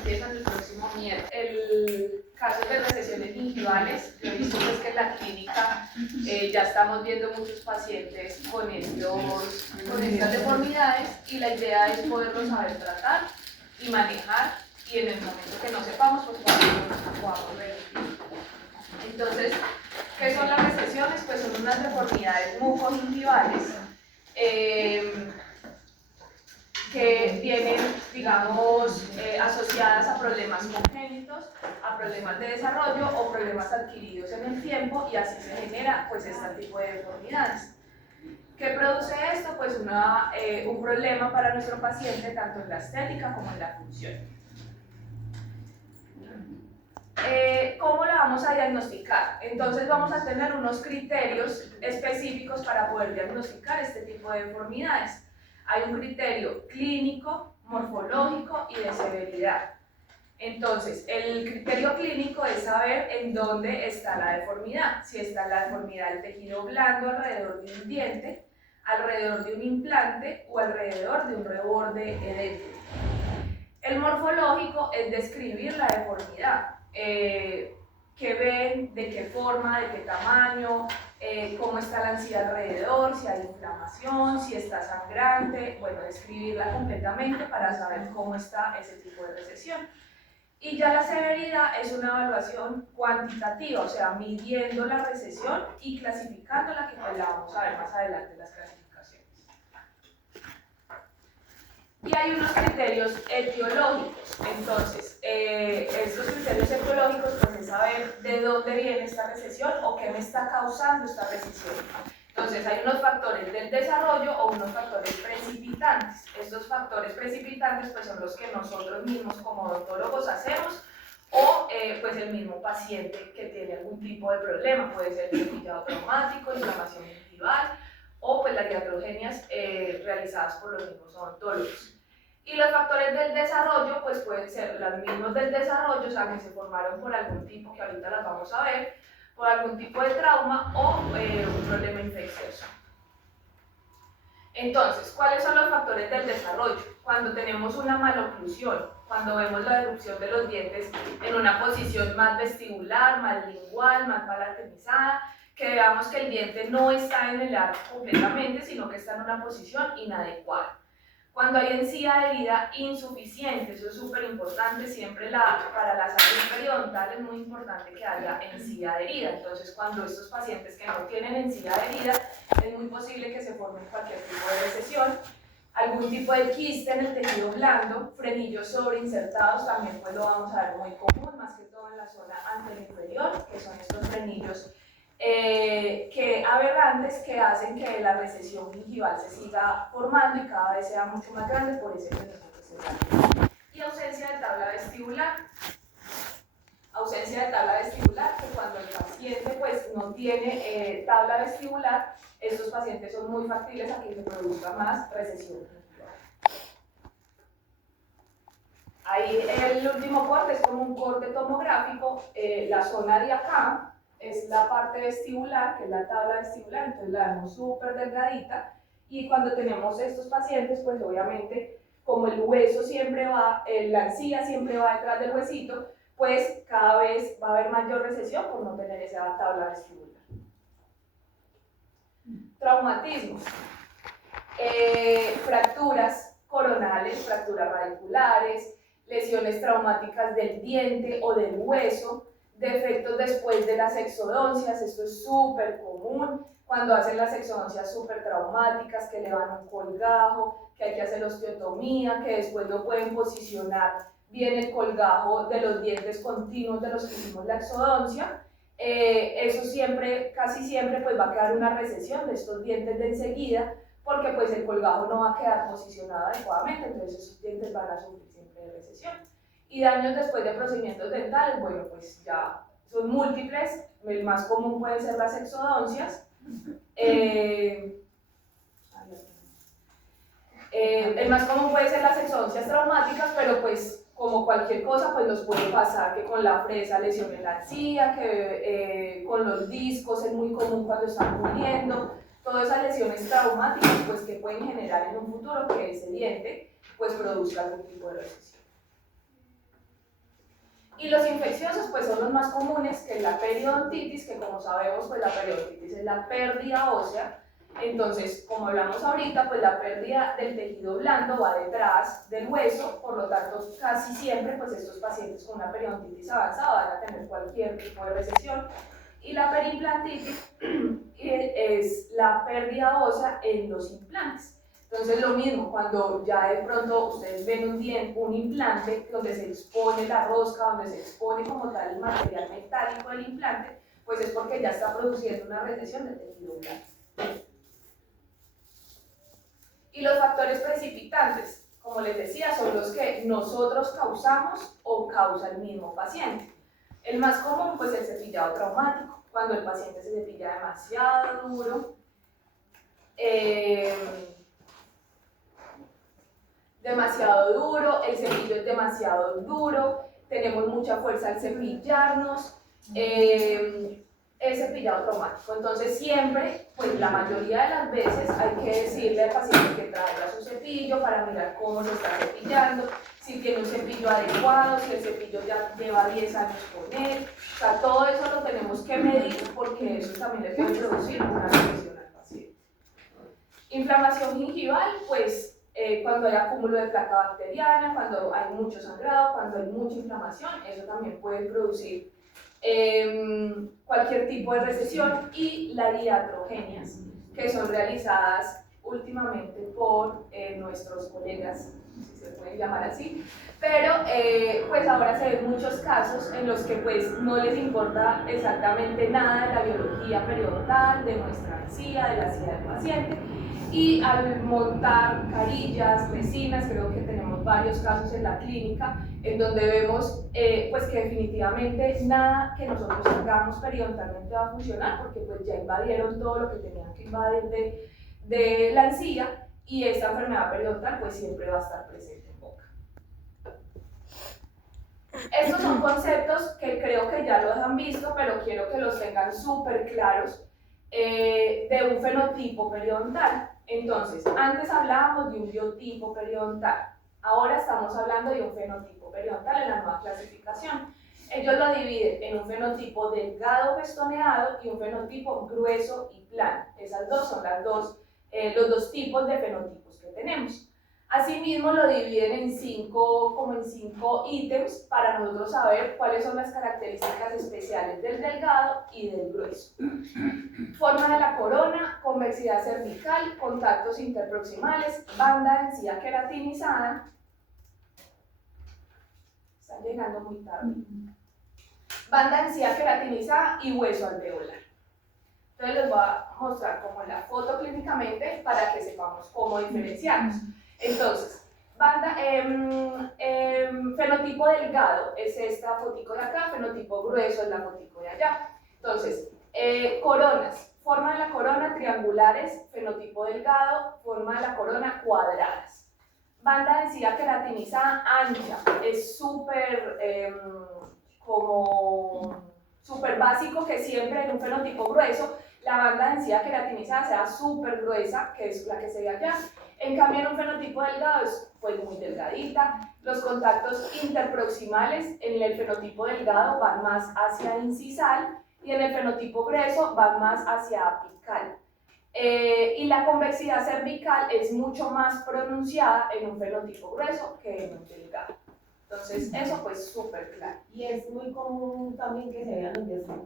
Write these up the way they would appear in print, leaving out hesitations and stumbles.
empiezan el próximo miércoles. El caso de recesiones gingivales, yo he visto pues que en la clínica ya estamos viendo muchos pacientes con estas deformidades y la idea es poderlos saber tratar y manejar y en el momento que no sepamos, pues podamos revertir. Entonces, ¿qué son las recesiones? Pues son unas deformidades mucogingivales que vienen, digamos, asociadas a problemas congénitos, a problemas de desarrollo o problemas adquiridos en el tiempo, y así se genera pues este tipo de deformidades. ¿Qué produce esto? Pues un problema para nuestro paciente tanto en la estética como en la función. ¿Cómo la vamos a diagnosticar? Entonces vamos a tener unos criterios específicos para poder diagnosticar este tipo de deformidades. Hay un criterio clínico, morfológico y de severidad. Entonces, el criterio clínico es saber en dónde está la deformidad. Si está la deformidad del tejido blando alrededor de un diente, alrededor de un implante o alrededor de un reborde edéntico. El morfológico es describir la deformidad. Qué ven, de qué forma, de qué tamaño, cómo está la encía alrededor, si hay inflamación, si está sangrante, bueno, describirla completamente para saber cómo está ese tipo de recesión. Y ya la severidad es una evaluación cuantitativa, o sea, midiendo la recesión y clasificándola, que pues la vamos a ver más adelante en las clasificaciones. Y hay unos criterios etiológicos. Entonces, estos criterios etiológicos pues es saber de dónde viene esta recesión o qué me está causando esta recesión. Entonces, hay unos factores del desarrollo o unos factores precipitantes. Estos factores precipitantes pues son los que nosotros mismos como odontólogos hacemos, o pues el mismo paciente que tiene algún tipo de problema, puede ser cepillado traumático, inflamación gingival, o pues las iatrogenias realizadas por los mismos odontólogos. Y los factores del desarrollo pues pueden ser los mismos del desarrollo, o sea que se formaron por algún tipo, que ahorita las vamos a ver, por algún tipo de trauma o un problema infeccioso. Entonces, ¿cuáles son los factores del desarrollo? Cuando tenemos una maloclusión, cuando vemos la erupción de los dientes en una posición más vestibular, más lingual, más palatinizada, que veamos que el diente no está en el arco completamente, sino que está en una posición inadecuada. Cuando hay encía de herida insuficiente, eso es súper importante, siempre para la salud periodontal es muy importante que haya encía de herida. Entonces, cuando estos pacientes que no tienen encía de herida, es muy posible que se forme cualquier tipo de recesión, algún tipo de quiste en el tejido blando, frenillos sobreinsertados, también pues lo vamos a ver muy común, más que todo en la zona anterior, que son estos frenillos aberrantes que hacen que la recesión gingival se siga formando y cada vez sea mucho más grande por ese frenillo que se da. Y ausencia de tabla vestibular. Ausencia de tabla vestibular, que cuando el paciente pues no tiene tabla vestibular, estos pacientes son muy factibles a que se produzca más recesión gingival. Ahí el último corte es como un corte tomográfico, la zona de acá es la parte vestibular, que es la tabla vestibular, entonces la vemos súper delgadita, y cuando tenemos estos pacientes, pues obviamente, como el hueso siempre va, la encía siempre va detrás del huesito, pues cada vez va a haber mayor recesión por no tener esa tabla vestibular. Traumatismos. Fracturas coronales, fracturas radiculares, lesiones traumáticas del diente o del hueso, defectos después de las exodoncias, esto es súper común, cuando hacen las exodoncias súper traumáticas, que le van un colgajo, que hay que hacer osteotomía, que después no pueden posicionar bien el colgajo de los dientes continuos de los que hicimos la exodoncia, eso siempre, casi siempre, pues va a quedar una recesión de estos dientes de enseguida, porque pues el colgajo no va a quedar posicionado adecuadamente, entonces esos dientes van a sufrir siempre de recesión. Y daños después de procedimientos dentales, bueno, pues ya son múltiples, el más común pueden ser las exodoncias, el más común puede ser las exodoncias traumáticas, pero pues como cualquier cosa, pues nos puede pasar que con la fresa lesionen la encía, que con los discos es muy común cuando están muriendo, todas esas lesiones traumáticas pues que pueden generar en un futuro que ese diente pues produzca algún tipo de recesión. Y los infecciosos pues son los más comunes, que es la periodontitis, que como sabemos pues la periodontitis es la pérdida ósea. Entonces, como hablamos ahorita, pues la pérdida del tejido blando va detrás del hueso, por lo tanto casi siempre pues estos pacientes con una periodontitis avanzada van a tener cualquier tipo de recesión. Y la perimplantitis es la pérdida ósea en los implantes. Entonces lo mismo, cuando ya de pronto ustedes ven un implante donde se expone la rosca, donde se expone como tal el material metálico del implante, pues es porque ya está produciendo una recesión del tejido blando. Y los factores precipitantes, como les decía, son los que nosotros causamos o causa el mismo paciente. El más común, pues el cepillado traumático, cuando el paciente se cepilla demasiado duro, el cepillo es demasiado duro, tenemos mucha fuerza al cepillarnos, es cepillado traumático. Entonces siempre, pues la mayoría de las veces hay que decirle al paciente que traiga su cepillo para mirar cómo se está cepillando, si tiene un cepillo adecuado, si el cepillo ya lleva 10 años con él. O sea, todo eso lo tenemos que medir porque eso también le puede producir una recesión al paciente. Inflamación gingival, pues cuando hay acúmulo de placa bacteriana, cuando hay mucho sangrado, cuando hay mucha inflamación, eso también puede producir cualquier tipo de recesión. Y las iatrogenias, que son realizadas últimamente por nuestros colegas, si se pueden llamar así, pero pues ahora se ven muchos casos en los que pues no les importa exactamente nada de la biología periodontal, de nuestra encía, de la encía del paciente, y al montar carillas, resinas, creo que tenemos varios casos en la clínica en donde vemos pues que definitivamente nada que nosotros hagamos periodontalmente va a funcionar porque pues ya invadieron todo lo que tenían que invadir de la encía, y esta enfermedad periodontal pues siempre va a estar presente en boca. Estos son conceptos que creo que ya los han visto, pero quiero que los tengan súper claros, de un fenotipo periodontal. Entonces, antes hablábamos de un biotipo periodontal, ahora estamos hablando de un fenotipo periodontal en la nueva clasificación. Ellos lo dividen en un fenotipo delgado festoneado y un fenotipo grueso y plano. Esas dos son los dos tipos de fenotipos que tenemos. Asimismo lo dividen en cinco ítems para nosotros saber cuáles son las características especiales del delgado y del grueso. Forma de la corona, convexidad cervical, contactos interproximales, banda de encía queratinizada. Están llegando muy tarde. Banda de encía queratinizada y hueso alveolar. Entonces les voy a mostrar como la foto clínicamente para que sepamos cómo diferenciarnos. Entonces, fenotipo delgado es esta fotico de acá, fenotipo grueso es la fotico de allá. Entonces, coronas, forma de la corona triangulares, fenotipo delgado, forma de la corona cuadradas. Banda de encía queratinizada ancha, es súper básico que siempre en un fenotipo grueso la banda de encía queratinizada sea súper gruesa, que es la que se ve allá. En cambio, en un fenotipo delgado es pues muy delgadita. Los contactos interproximales en el fenotipo delgado van más hacia incisal y en el fenotipo grueso van más hacia apical. Y la convexidad cervical es mucho más pronunciada en un fenotipo grueso que en un delgado. Entonces, eso pues súper claro. Y es muy común también que se vean los dientes.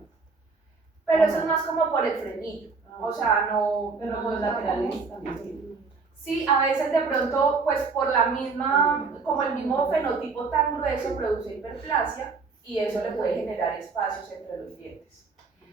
Pero eso es más como por el frenillo. O sea, no... Pero los laterales también. Sí, a veces de pronto, pues por la misma, como el mismo fenotipo tan grueso produce hiperplasia y eso le puede generar espacios entre los dientes.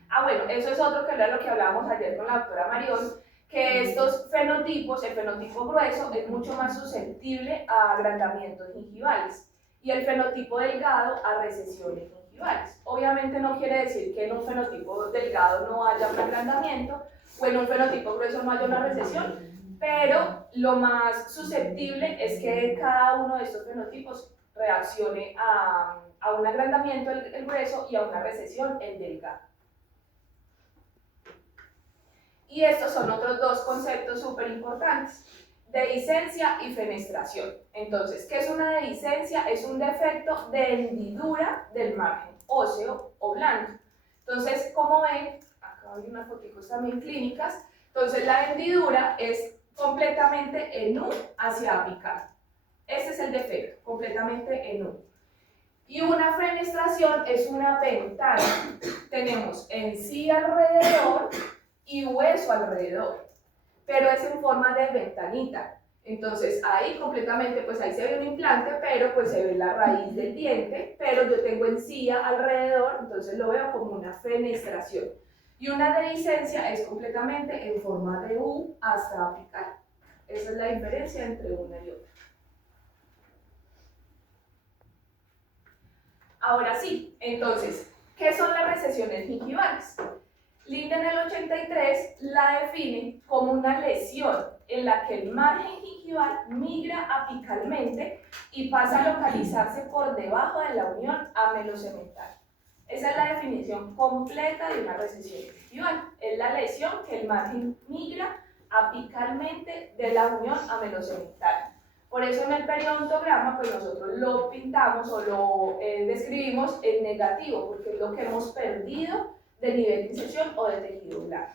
Ah, bueno, eso es otro que era lo que hablábamos ayer con la doctora Marión, que estos fenotipos, el fenotipo grueso es mucho más susceptible a agrandamientos gingivales y el fenotipo delgado a recesiones gingivales. Obviamente no quiere decir que en un fenotipo delgado no haya un agrandamiento o en un fenotipo grueso no haya una recesión, pero lo más susceptible es que cada uno de estos fenotipos reaccione a un agrandamiento el grueso y a una recesión el delgado. Y estos son otros dos conceptos súper importantes. dehiscencia y fenestración. Entonces, ¿qué es una dehiscencia? Es un defecto de hendidura del margen óseo o blando. Entonces, como ven, acá hay unas fotos también clínicas, entonces la hendidura es completamente en U hacia apical. Ese es el defecto, completamente en U. Y una fenestración es una ventana. Tenemos encía alrededor y hueso alrededor, pero es en forma de ventanita. Entonces ahí completamente, pues ahí se ve un implante, pero pues se ve la raíz del diente, pero yo tengo encía alrededor, entonces lo veo como una fenestración. Y una dehiscencia es completamente en forma de U hasta apical. Esa es la diferencia entre una y otra. Ahora sí, entonces, ¿qué son las recesiones gingivales? Linda en el 83 la define como una lesión en la que el margen gingival migra apicalmente y pasa a localizarse por debajo de la unión amelocemental. Esa es la definición completa de una recesión gingival. Es la lesión que el margen migra apicalmente de la unión amelocemental. Por eso en el periodontograma pues nosotros lo pintamos o lo describimos en negativo, porque es lo que hemos perdido de nivel de inserción o de tejido blando.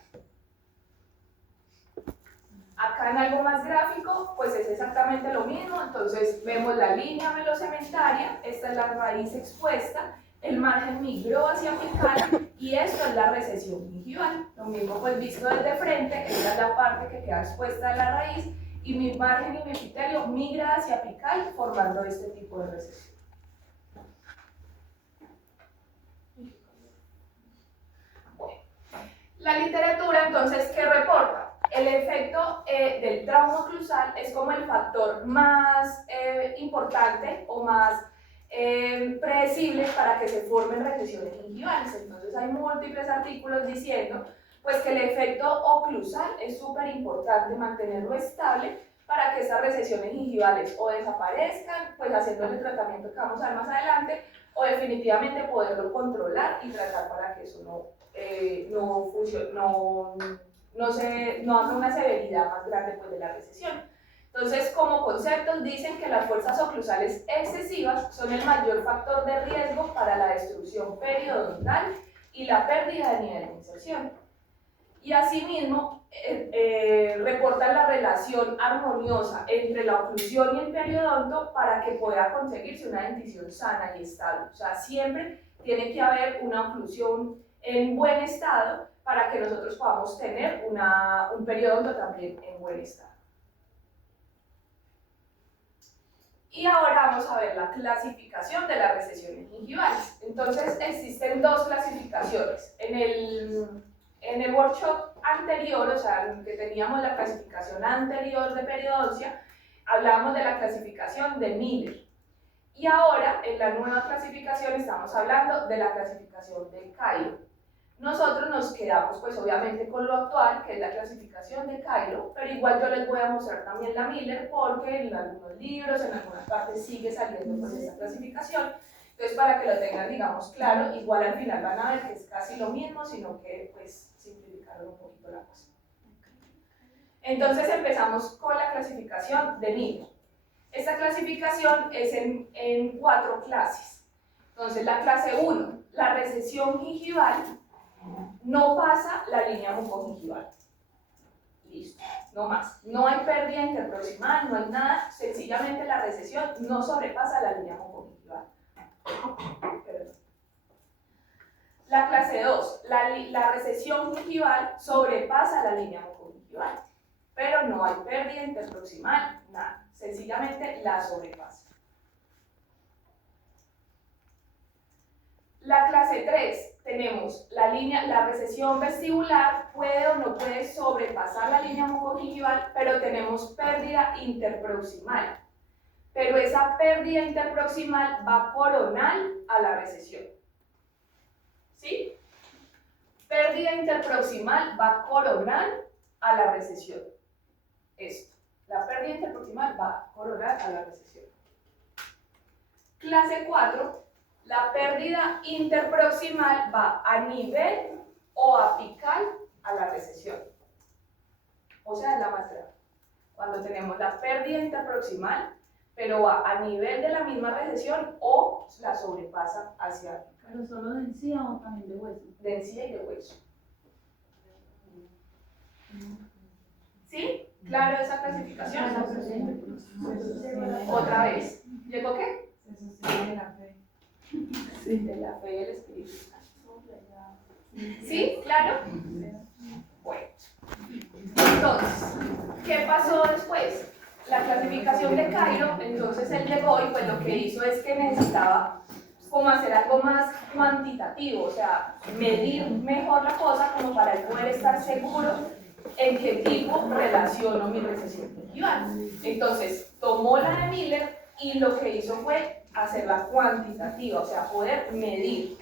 Acá en algo más gráfico, pues es exactamente lo mismo, entonces vemos la línea amelocementaria, esta es la raíz expuesta, el margen migró hacia apical y esto es la recesión gingival. Lo mismo pues visto desde frente, esta es la parte que queda expuesta de la raíz y mi margen y mi epitelio migra hacia apical formando este tipo de recesión. Bueno, la literatura entonces, ¿qué reporta? El efecto del trauma oclusal es como el factor más importante o más predecible para que se formen recesiones gingivales. Entonces hay múltiples artículos diciendo pues que el efecto oclusal es súper importante mantenerlo estable para que estas recesiones gingivales o desaparezcan, pues haciendo el tratamiento que vamos a ver más adelante, o definitivamente poderlo controlar y tratar para que eso no funcione, no haga una severidad más grande pues, de la recesión. Entonces, como conceptos, dicen que las fuerzas oclusales excesivas son el mayor factor de riesgo para la destrucción periodontal y la pérdida de nivel de inserción. Y asimismo, reportan la relación armoniosa entre la oclusión y el periodonto para que pueda conseguirse una dentición sana y estable. O sea, siempre tiene que haber una oclusión en buen estado para que nosotros podamos tener un periodonto también en buen estado. Y ahora vamos a ver la clasificación de las recesiones gingivales. Entonces existen dos clasificaciones. En el workshop anterior, o sea, en el que teníamos la clasificación anterior de periodoncia, hablábamos de la clasificación de Miller. Y ahora, en la nueva clasificación, estamos hablando de la clasificación de Cairo. Nosotros nos quedamos, pues obviamente, con lo actual, que es la clasificación de Cairo, pero igual yo les voy a mostrar también la Miller, porque en algunos libros, en algunas partes sigue saliendo pues esta clasificación. Entonces, para que lo tengan, digamos, claro, igual al final van a ver que es casi lo mismo, sino que, pues, simplificaron un poquito la cosa. Entonces, empezamos con la clasificación de Miller. Esta clasificación es en 4 clases. Entonces, la clase 1, la recesión gingival, no pasa la línea mucogingival. Listo, no más. No hay pérdida interproximal, no hay nada, sencillamente la recesión no sobrepasa la línea mucogingival. La clase 2, la recesión gingival sobrepasa la línea mucogingival, pero no hay pérdida interproximal, nada, sencillamente la sobrepasa. La clase 3, tenemos la recesión vestibular, puede o no puede sobrepasar la línea mucogingival, pero tenemos pérdida interproximal. Pero esa pérdida interproximal va coronal a la recesión. ¿Sí? Pérdida interproximal va coronal a la recesión. Esto. La pérdida interproximal va coronal a la recesión. Clase 4. La pérdida interproximal va a nivel o apical a la recesión. O sea, es la más grave. Cuando tenemos la pérdida interproximal, pero va a nivel de la misma recesión o la sobrepasa hacia arriba. ¿Pero solo de encía o también de hueso? De encía y de hueso. ¿Sí? ¿Claro esa clasificación? Otra vez. ¿Llegó qué? Se sostiene la fe. De la fe y el Espíritu Santo. ¿Sí? ¿Claro? Bueno. Entonces, ¿qué pasó después? La clasificación de Cairo, entonces él llegó y pues lo que hizo es que necesitaba como hacer algo más cuantitativo, o sea, medir mejor la cosa como para él poder estar seguro en qué tipo relaciono mi recesión gingival. Entonces, tomó la de Miller y lo que hizo fue hacerla cuantitativa, o sea, poder medir.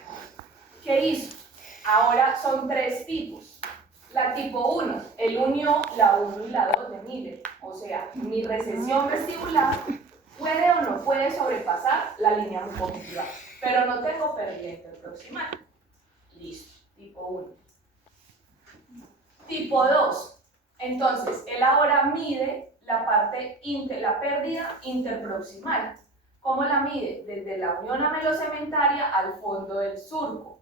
¿Qué hizo? Ahora son 3 tipos. La tipo 1, él unió la 1 y la 2 de Miller, o sea, mi recesión vestibular puede o no puede sobrepasar la línea mucogingival, pero no tengo pérdida interproximal. Listo, tipo 1. Tipo 2, entonces, él ahora mide la pérdida interproximal. ¿Cómo la mide? Desde la unión amelocementaria al fondo del surco.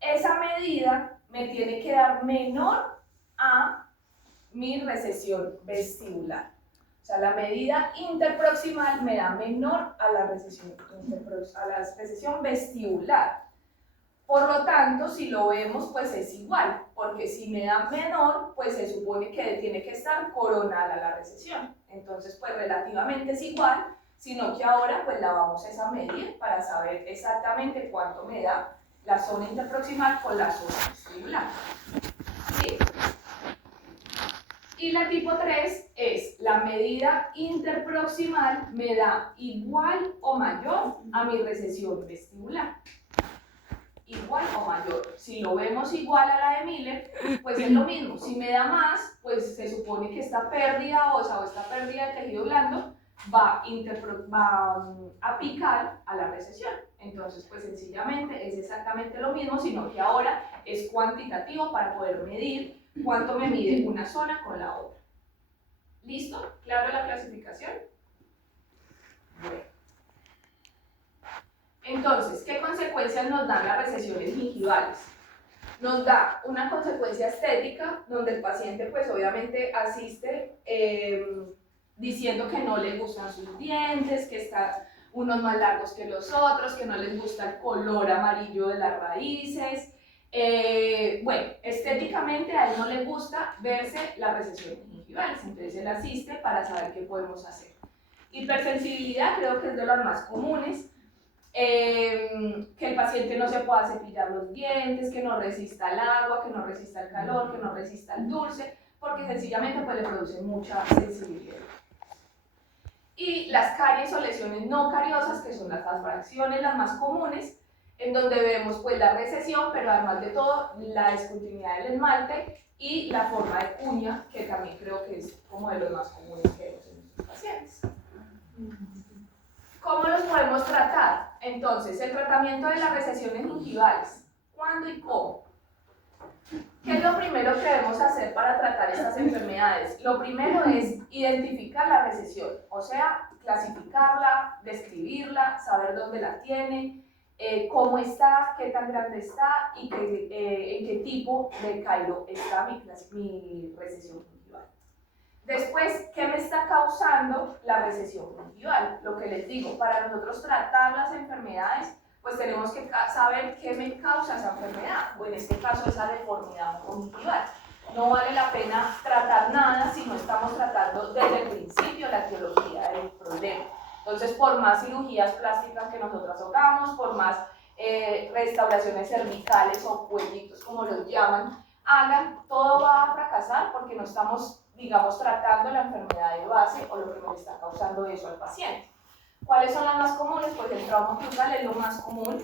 Esa medida me tiene que dar menor a mi recesión vestibular. O sea, la medida interproximal me da menor a la recesión vestibular. Por lo tanto, si lo vemos, pues es igual, porque si me da menor, pues se supone que tiene que estar coronal a la recesión. Entonces, pues relativamente es igual, sino que ahora pues la vamos a medir para saber exactamente cuánto me da la zona interproximal con la zona vestibular. ¿Sí? Y la tipo 3 es la medida interproximal me da igual o mayor a mi recesión vestibular. Igual o mayor. Si lo vemos igual a la de Miller, pues es lo mismo. Si me da más, pues se supone que esta pérdida ósea o esta pérdida de tejido blando va a picar a la recesión. Entonces, pues sencillamente es exactamente lo mismo, sino que ahora es cuantitativo para poder medir cuánto me mide una zona con la otra. ¿Listo? ¿Claro la clasificación? Bueno. Entonces, ¿qué consecuencias nos dan las recesiones gingivales? Nos da una consecuencia estética, donde el paciente pues obviamente asiste diciendo que no le gustan sus dientes, que están unos más largos que los otros, que no les gusta el color amarillo de las raíces. Bueno, estéticamente a él no le gusta verse las recesiones gingivales, entonces él asiste para saber qué podemos hacer. Hipersensibilidad creo que es de las más comunes. Que el paciente no se pueda cepillar los dientes, que no resista el agua, que no resista el calor, que no resista el dulce, porque sencillamente pues, le produce mucha sensibilidad. Y las caries o lesiones no cariosas, que son las fracciones las más comunes, en donde vemos pues, la recesión, pero además de todo la discontinuidad del esmalte y la forma de cuña, que también creo que es como de los más comunes que vemos en nuestros pacientes. ¿Cómo los podemos tratar? Entonces, el tratamiento de las recesiones gingivales. ¿Cuándo y cómo? ¿Qué es lo primero que debemos hacer para tratar estas enfermedades? Lo primero es identificar la recesión, o sea, clasificarla, describirla, saber dónde la tiene, cómo está, qué tan grande está y en qué tipo de Cairo está mi recesión gingival. Después, ¿qué me está causando la recesión gingival? Lo que les digo, para nosotros tratar las enfermedades, pues tenemos que saber qué me causa esa enfermedad, o en este caso esa deformidad gingival. No vale la pena tratar nada si no estamos tratando desde el principio la etiología del problema. Entonces, por más cirugías plásticas que nosotros hagamos, por más restauraciones cervicales o cuellitos, como los llaman, hagan, todo va a fracasar porque no estamos, digamos, tratando la enfermedad de base o lo que me está causando eso al paciente. ¿Cuáles son las más comunes? Pues el trauma cruzal es lo más común.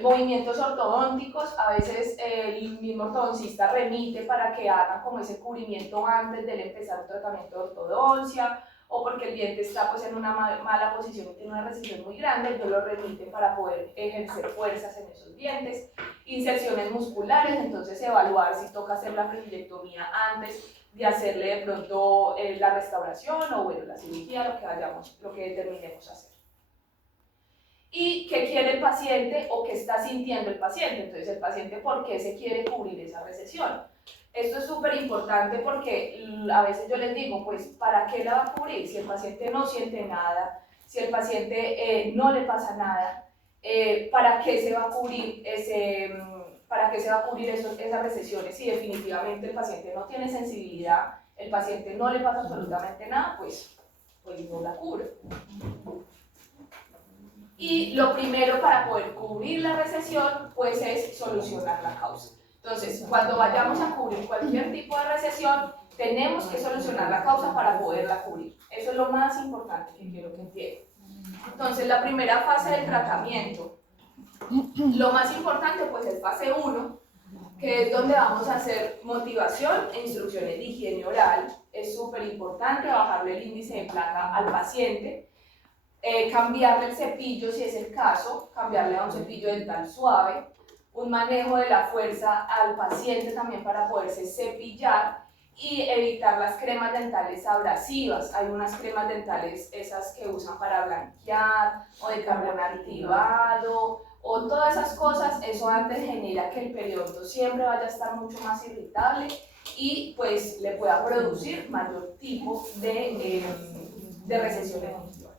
Movimientos ortodónticos, a veces el mismo ortodoncista remite para que hagan como ese cubrimiento antes de empezar un tratamiento de ortodoncia, o porque el diente está pues en una mala posición y tiene una recesión muy grande, yo lo remite para poder ejercer fuerzas en esos dientes. Inserciones musculares, entonces evaluar si toca hacer la frigidectomía antes de hacerle de pronto la restauración o bueno, la cirugía, lo que determinemos hacer. ¿Y qué quiere el paciente o qué está sintiendo el paciente? Entonces, el paciente, ¿por qué se quiere cubrir esa recesión? Esto es súper importante porque a veces yo les digo, pues, ¿para qué la va a cubrir? Si el paciente no siente nada, si el paciente no le pasa nada, ¿para qué se va a cubrir esas recesiones? Si definitivamente el paciente no tiene sensibilidad, el paciente no le pasa absolutamente nada, pues no la cubre. Y lo primero para poder cubrir la recesión, pues es solucionar la causa. Entonces, cuando vayamos a cubrir cualquier tipo de recesión, tenemos que solucionar la causa para poderla cubrir. Eso es lo más importante que quiero que entiendan. Entonces, la primera fase del tratamiento, lo más importante pues es fase 1, que es donde vamos a hacer motivación e instrucciones de higiene oral. Es súper importante bajarle el índice de placa al paciente. Cambiarle el cepillo si es el caso, cambiarle a un cepillo dental suave, un manejo de la fuerza al paciente también para poderse cepillar y evitar las cremas dentales abrasivas. Hay unas cremas dentales esas que usan para blanquear o de carbón activado o todas esas cosas, eso antes genera que el periodonto siempre vaya a estar mucho más irritable y pues le pueda producir mayor tipo de recesiones gingivales.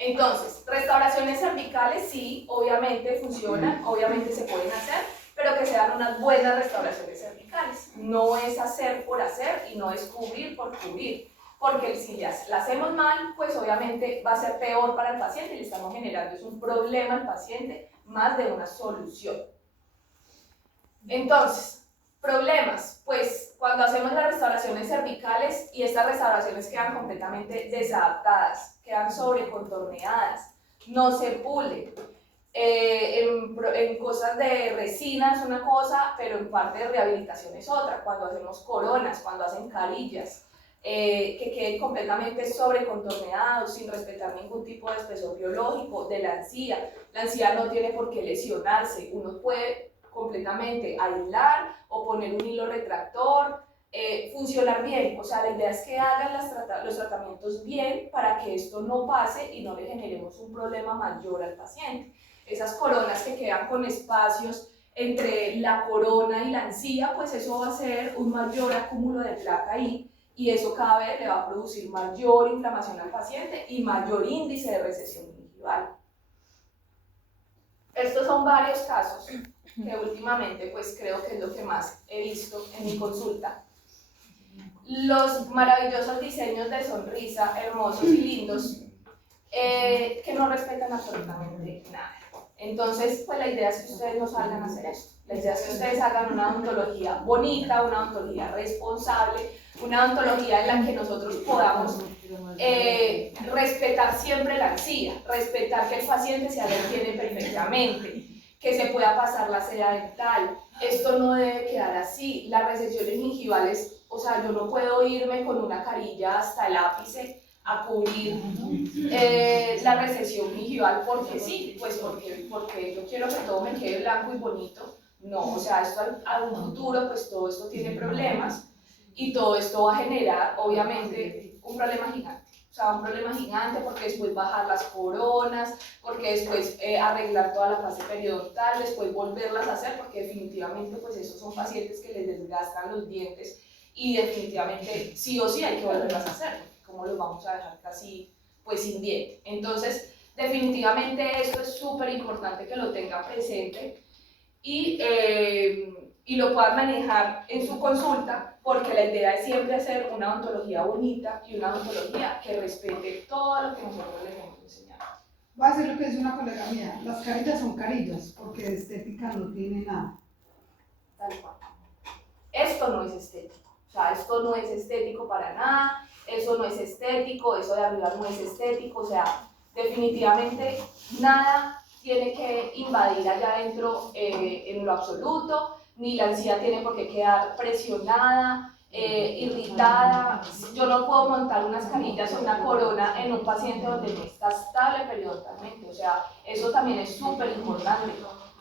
Entonces, restauraciones cervicales sí, obviamente funcionan, obviamente se pueden hacer, pero que sean unas buenas restauraciones cervicales. No es hacer por hacer y no es cubrir por cubrir, porque si la hacemos mal, pues obviamente va a ser peor para el paciente y le estamos generando es un problema al paciente más de una solución. Entonces, problemas, pues cuando hacemos las restauraciones cervicales y estas restauraciones quedan completamente desadaptadas, quedan sobrecontorneadas, no se pulen. En cosas de resina es una cosa, pero en parte de rehabilitación es otra. Cuando hacemos coronas, cuando hacen carillas, que queden completamente sobrecontorneados, sin respetar ningún tipo de espesor biológico de la encía. La encía no tiene por qué lesionarse, uno puede completamente aislar o poner un hilo retractor, funcionar bien, o sea, la idea es que hagan los tratamientos bien para que esto no pase y no le generemos un problema mayor al paciente. Esas coronas que quedan con espacios entre la corona y la encía, pues eso va a ser un mayor acúmulo de placa ahí y eso cada vez le va a producir mayor inflamación al paciente y mayor índice de recesión gingival. Estos son varios casos que últimamente pues creo que es lo que más he visto en mi consulta. Los maravillosos diseños de sonrisa, hermosos y lindos, que no respetan absolutamente nada. Entonces, pues la idea es que ustedes no salgan a hacer esto. La idea es que ustedes hagan una odontología bonita, una odontología responsable, una odontología en la que nosotros podamos respetar siempre la encía, respetar que el paciente se atiende perfectamente, que se pueda pasar la cera dental. Esto no debe quedar así. Las recesiones gingivales, o sea, yo no puedo irme con una carilla hasta el ápice a cubrir la recesión gingival porque sí, pues porque yo quiero que todo me quede blanco y bonito. No, o sea, esto a un futuro, pues todo esto tiene problemas y todo esto va a generar, obviamente, un problema gigante. O sea, un problema gigante porque después bajar las coronas, porque después arreglar toda la fase periodontal, después volverlas a hacer, porque definitivamente pues esos son pacientes que les desgastan los dientes y definitivamente sí o sí hay que volverlas a hacer, ¿cómo los vamos a dejar casi pues sin diente? Entonces, definitivamente esto es súper importante que lo tengan presente y lo puedan manejar en su consulta, porque la idea es siempre hacer una odontología bonita y una odontología que respete todo lo que nosotros les hemos enseñado. Va a ser lo que dice una colega mía, las carillas son carillas, porque de estética no tiene nada. Tal cual. Esto no es estético, o sea, esto no es estético para nada, eso no es estético, eso de arriba no es estético, o sea, definitivamente nada tiene que invadir allá adentro en lo absoluto, ni la encía tiene por qué quedar presionada, irritada. Yo no puedo montar unas carillas o una corona en un paciente donde no está estable periodontalmente, o sea, eso también es súper importante.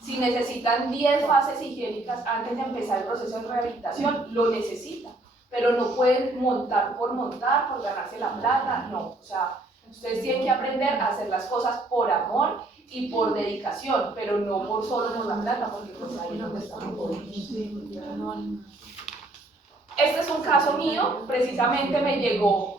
Si necesitan 10 fases higiénicas antes de empezar el proceso de rehabilitación, lo necesitan, pero no pueden montar, por ganarse la plata, no. O sea, ustedes tienen que aprender a hacer las cosas por amor y por dedicación, pero no solo por la plata, porque pues ahí es donde estamos jodidos. Este es un caso mío, precisamente me llegó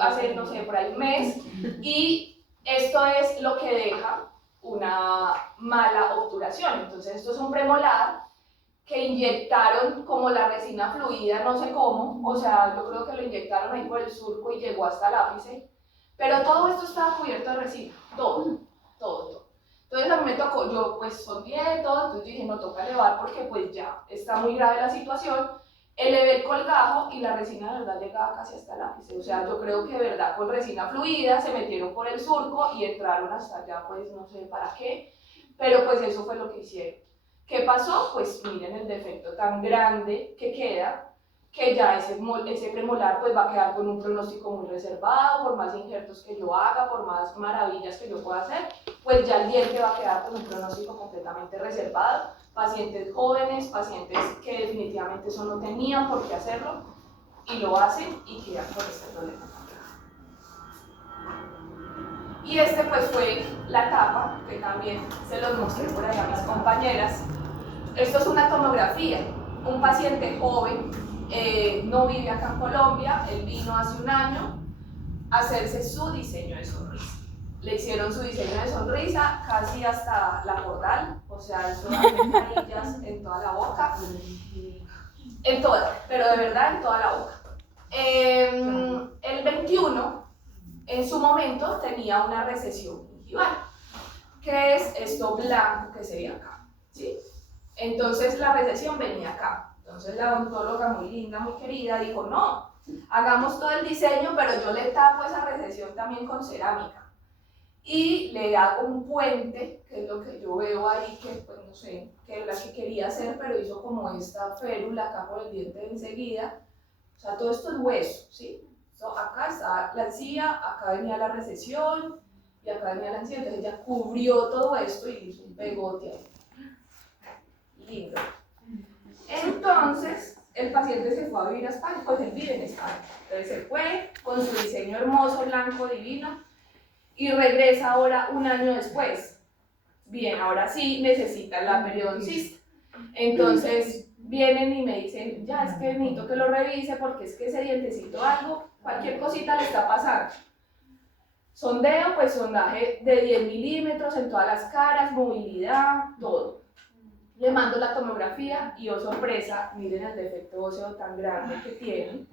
hace, no sé, por ahí un mes, y esto es lo que deja una mala obturación. Entonces esto es un premolar que inyectaron como la resina fluida, no sé cómo, o sea, yo creo que lo inyectaron ahí por el surco y llegó hasta el ápice, pero todo esto estaba cubierto de resina, todo. Entonces a mí me tocó, yo pues sondeé todo, entonces dije, no, toca elevar porque pues ya está muy grave la situación. Elevé el colgajo y la resina de verdad llegaba casi hasta el ápice, o sea, yo creo que de verdad con resina fluida se metieron por el surco y entraron hasta allá, pues no sé para qué, pero pues eso fue lo que hicieron. ¿Qué pasó? Pues miren el defecto tan grande que queda, que ya ese premolar pues va a quedar con un pronóstico muy reservado, por más injertos que yo haga, por más maravillas que yo pueda hacer, pues ya el diente va a quedar con un pronóstico completamente reservado. Pacientes jóvenes, pacientes que definitivamente eso no tenían por qué hacerlo, y lo hacen y quedan con este problema. Y este pues fue la tapa, que también se los mostré por allá a mis compañeras. Esto es una tomografía, un paciente joven, no vive acá en Colombia, él vino hace un año a hacerse su diseño de sonrisa. Le hicieron su diseño de sonrisa casi hasta la cordal, o sea, eso da carillas en toda la boca, en toda, pero de verdad en toda la boca. El 21, en su momento, tenía una recesión gingival, que es esto blanco que se ve acá, ¿sí? Entonces la recesión venía acá. Entonces la odontóloga muy linda, muy querida, dijo, no, hagamos todo el diseño, pero yo le tapo esa recesión también con cerámica. Y le hago un puente, que es lo que yo veo ahí, que pues no sé qué es la que quería hacer, pero hizo como esta férula acá por el diente de enseguida. O sea, todo esto es hueso, ¿sí? Acá está la encía, acá venía la recesión, y acá venía la encía, entonces ella cubrió todo esto y hizo un pegote ahí. Lindo. Entonces, el paciente se fue a vivir a España, pues él vive en España. Entonces se fue con su diseño hermoso, blanco, divino, y regresa ahora un año después. Bien, ahora sí necesita la periodoncista. Entonces vienen y me dicen, ya es que necesito que lo revise porque es que ese dientecito algo, cualquier cosita le está pasando. Sondeo, pues sondaje de 10 milímetros en todas las caras, movilidad, todo. Le mando la tomografía y oh sorpresa, miren el defecto óseo tan grande que tiene.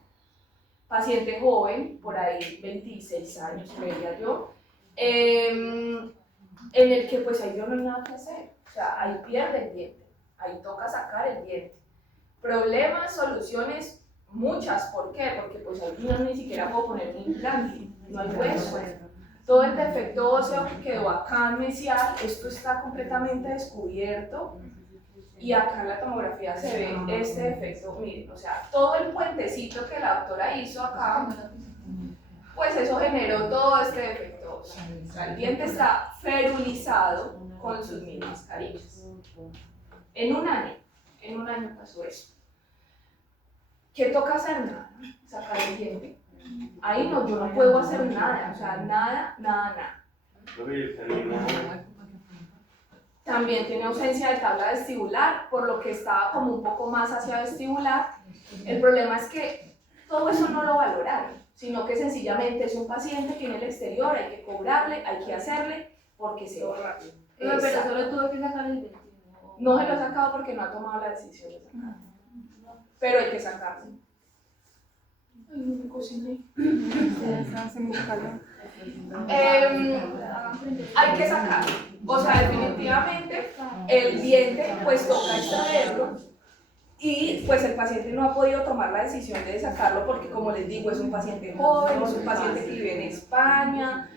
Paciente joven, por ahí 26 años, creía yo, en el que pues ahí yo no hay nada que hacer. O sea, ahí pierde el diente, ahí toca sacar el diente. Problemas, soluciones, muchas. ¿Por qué? Porque pues ahí no ni siquiera puedo poner un implante, no hay hueso. Todo el defecto óseo que quedó acá en mesial, esto está completamente descubierto. Y acá en la tomografía se ve este defecto, miren, o sea, todo el puentecito que la doctora hizo acá, pues eso generó todo este defecto. O sea, el diente está ferulizado con sus mismas carillas. En un año pasó eso. ¿Qué toca hacer? Nada, sacar el diente. Ahí no, yo no puedo hacer nada, o sea, nada. También tiene ausencia de tabla vestibular, por lo que estaba como un poco más hacia vestibular. El problema es que todo eso no lo valoraron, sino que sencillamente es un paciente que en el exterior hay que cobrarle, hay que hacerle, porque se va rápido. Pero solo tuve que sacar el 21. No se lo ha sacado porque no ha tomado la decisión de sacarlo. Pero hay que sacarlo. Ay, no me cociné. Hay que sacarlo. O sea, definitivamente el diente pues toca extraerlo y pues el paciente no ha podido tomar la decisión de sacarlo porque, como les digo, es un paciente joven, es un paciente que vive en España,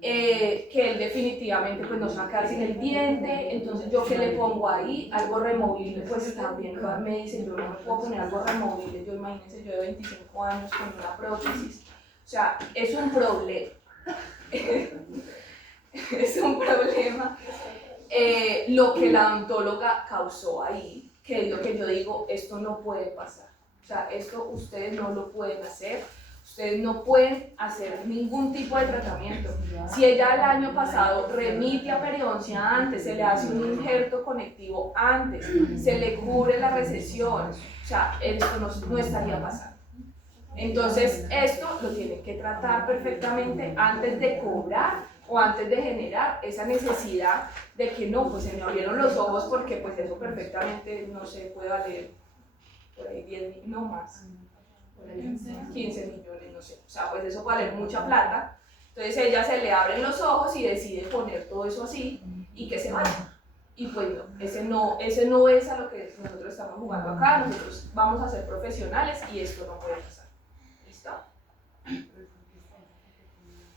que él definitivamente pues no se va a quedar sin el diente. Entonces yo, ¿qué le pongo ahí? Algo removible, pues también me dicen, yo no me puedo poner algo removible. Yo, imagínense, yo de 25 años con una prótesis, o sea, es un problema. Es un problema. lo que la odontóloga causó ahí, que es lo que yo digo, esto no puede pasar. O sea, esto ustedes no lo pueden hacer, ustedes no pueden hacer ningún tipo de tratamiento. Si ella el año pasado remite a periodoncia antes, se le hace un injerto conectivo antes, se le cubre la recesión, o sea, esto no estaría pasando. Entonces, esto lo tienen que tratar perfectamente antes de cobrar o antes de generar esa necesidad de que no, pues se me abrieron los ojos porque pues eso perfectamente, no sé, puede valer por ahí 10, no más, por ahí 15 millones, no sé, o sea, pues eso puede valer mucha plata. Entonces ella se le abren los ojos y decide poner todo eso así y que se vaya. Y pues no, ese no es a lo que nosotros estamos jugando acá, nosotros vamos a ser profesionales y esto no puede pasar. ¿Listo?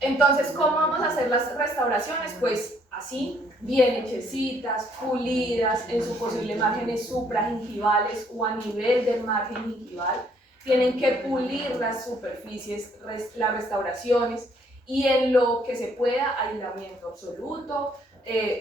Entonces, ¿cómo vamos a hacer las restauraciones? Pues así, bien hechecitas, pulidas, en sus posibles márgenes supragingivales o a nivel del margen gingival. Tienen que pulir las superficies, las restauraciones, y en lo que se pueda, aislamiento absoluto,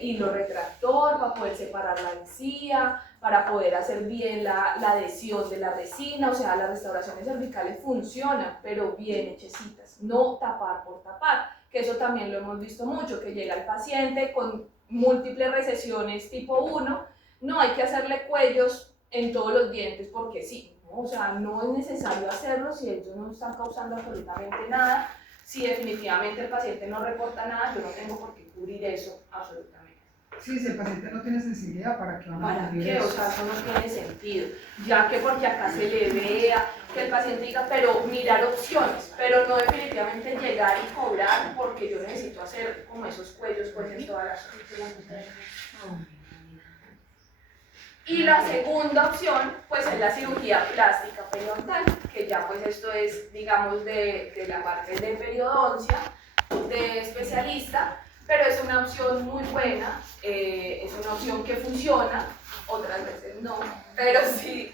hilo retractor para poder separar la encía, para poder hacer bien la adhesión de la resina. O sea, las restauraciones cervicales funcionan, pero bien hechecitas, no tapar por tapar, que eso también lo hemos visto mucho, que llega el paciente con múltiples recesiones tipo 1, no hay que hacerle cuellos en todos los dientes porque sí, ¿no? O sea, no es necesario hacerlo si ellos no están causando absolutamente nada. Si definitivamente el paciente no reporta nada, yo no tengo por qué cubrir eso absolutamente. Sí, si el paciente no tiene sensibilidad, ¿para qué van a ¿Para cubrir qué? eso? O sea, eso no tiene sentido. Ya que porque acá se le vea, que el paciente diga, pero mirar opciones, pero no definitivamente llegar y cobrar porque yo necesito hacer como esos cuellos pues en todas las zonas. Y la segunda opción, pues es la cirugía plástica periodontal, que ya pues esto es, digamos, de la parte de periodoncia, de especialista, pero es una opción muy buena, es una opción que funciona, otras veces no, pero sí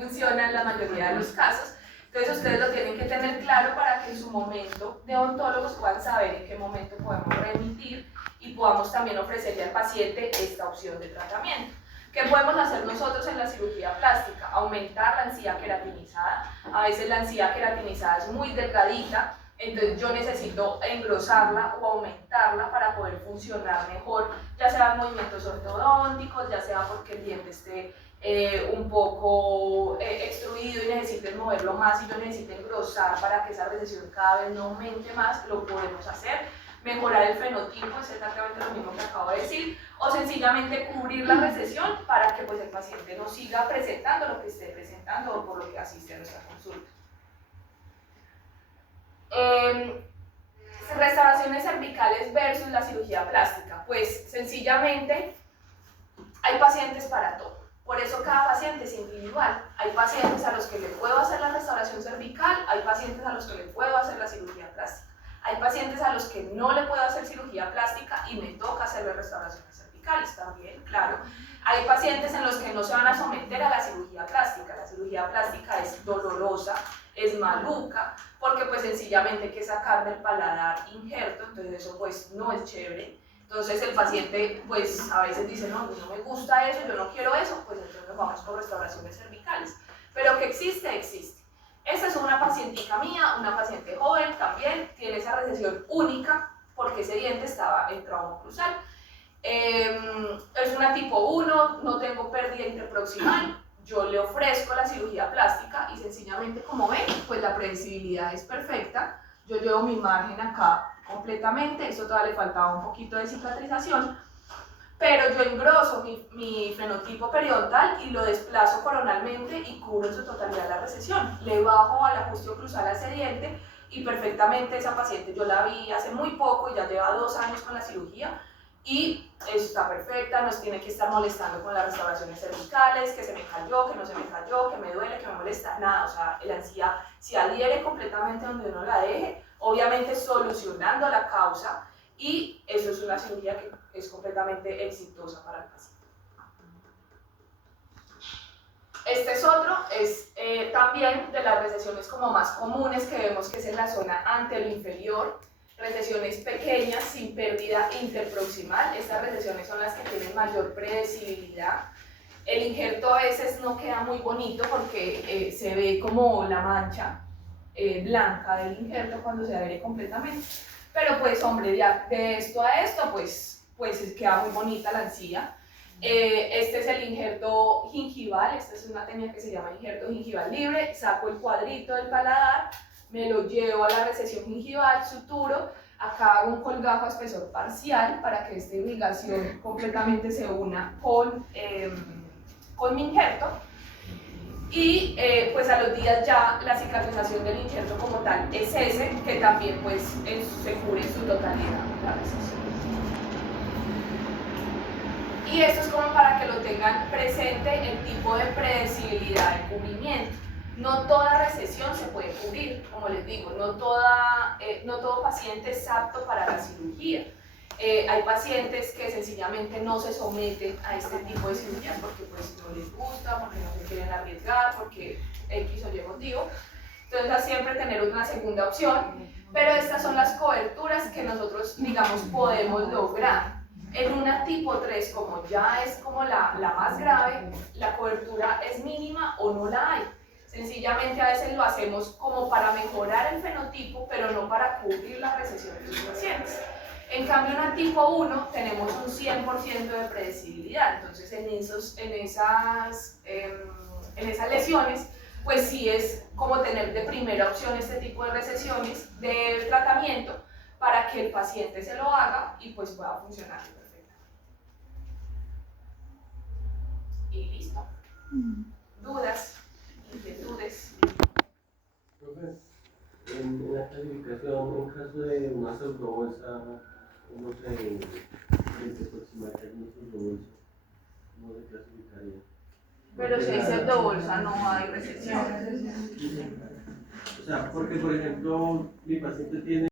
funciona en la mayoría de los casos. Entonces ustedes lo tienen que tener claro para que en su momento de odontólogos puedan saber en qué momento podemos remitir y podamos también ofrecerle al paciente esta opción de tratamiento. ¿Qué podemos hacer nosotros en la cirugía plástica? Aumentar la encía queratinizada. A veces la encía queratinizada es muy delgadita, entonces yo necesito engrosarla o aumentarla para poder funcionar mejor, ya sean movimientos ortodónticos, ya sea porque el diente esté un poco extruido y necesiten moverlo más y yo necesito engrosar para que esa recesión cada vez no aumente más, lo podemos hacer. Mejorar el fenotipo, es exactamente lo mismo que acabo de decir, o sencillamente cubrir la recesión para que pues, el paciente no siga presentando lo que esté presentando o por lo que asiste a nuestra consulta. Restauraciones cervicales versus la cirugía plástica. Pues sencillamente hay pacientes para todo. Por eso cada paciente es individual. Hay pacientes a los que le puedo hacer la restauración cervical, hay pacientes a los que le puedo hacer la cirugía plástica. Hay pacientes a los que no le puedo hacer cirugía plástica y me toca hacerle restauraciones cervicales también, claro. Hay pacientes en los que no se van a someter a la cirugía plástica. La cirugía plástica es dolorosa, es maluca, porque pues sencillamente hay que sacar del paladar injerto, entonces eso pues no es chévere. Entonces el paciente pues a veces dice, no, no me gusta eso, yo no quiero eso, pues entonces vamos por restauraciones cervicales. Pero que existe, existe. Esta es una pacientica mía, una paciente joven también, tiene esa recesión única porque ese diente estaba en trauma oclusal. Es una tipo 1, no tengo pérdida interproximal, yo le ofrezco la cirugía plástica y sencillamente como ven, pues la predecibilidad es perfecta. Yo llevo mi margen acá completamente, eso todavía le faltaba un poquito de cicatrización, pero yo engroso mi fenotipo periodontal y lo desplazo coronalmente y cubro en su totalidad la recesión. Le bajo al ajuste oclusal a ese diente y perfectamente esa paciente yo la vi hace muy poco y ya lleva 2 años con la cirugía y está perfecta, no tiene que estar molestando con las restauraciones cervicales, que se me cayó, que no se me cayó, que me duele, que me molesta, nada. O sea, la encía se adhiere completamente donde uno la deje, obviamente solucionando la causa, y eso es una cirugía que es completamente exitosa para el paciente. Este es otro, es también de las recesiones como más comunes que vemos, que es en la zona anteroinferior. recesiones pequeñas sin pérdida interproximal. Estas recesiones son las que tienen mayor predecibilidad. El injerto a veces no queda muy bonito porque se ve como la mancha blanca del injerto cuando se adhiere completamente. Pero pues hombre, ya de esto a esto pues queda muy bonita la encía. Este es el injerto gingival, esta es una técnica que se llama injerto gingival libre. Saco el cuadrito del paladar, me lo llevo a la recesión gingival, suturo, acá hago un colgajo a espesor parcial para que esta irrigación completamente se una con mi injerto. Y pues a los días ya la cicatrización del injerto como tal es ese, que también pues se cubre en su totalidad la recesión. Y esto es como para que lo tengan presente, el tipo de predecibilidad de cubrimiento. No toda recesión se puede cubrir, como les digo, no todo paciente es apto para la cirugía. Hay pacientes que sencillamente no se someten a este tipo de cirugía porque pues no les gusta, porque no se quieren arriesgar, porque X o Y motivo. Entonces siempre tener una segunda opción, pero estas son las coberturas que nosotros, digamos, podemos lograr. En una tipo 3, como ya es como la más grave, la cobertura es mínima o no la hay. Sencillamente a veces lo hacemos como para mejorar el fenotipo, pero no para cubrir la recesión de los pacientes. En cambio, en una tipo 1 tenemos un 100% de predecibilidad, entonces en esas lesiones, pues sí es como tener de primera opción este tipo de recesiones de tratamiento para que el paciente se lo haga y pues pueda funcionar perfectamente. Y listo. ¿Dudas? ¿Inquietudes? Profe, en la clasificación, en caso de una pseudobolsa, ¿cómo se aproxima que es una pseudobolsa? ¿Cómo se clasificaría? Pero si hay pseudobolsa no hay recesión. O sea, porque por ejemplo, mi paciente tiene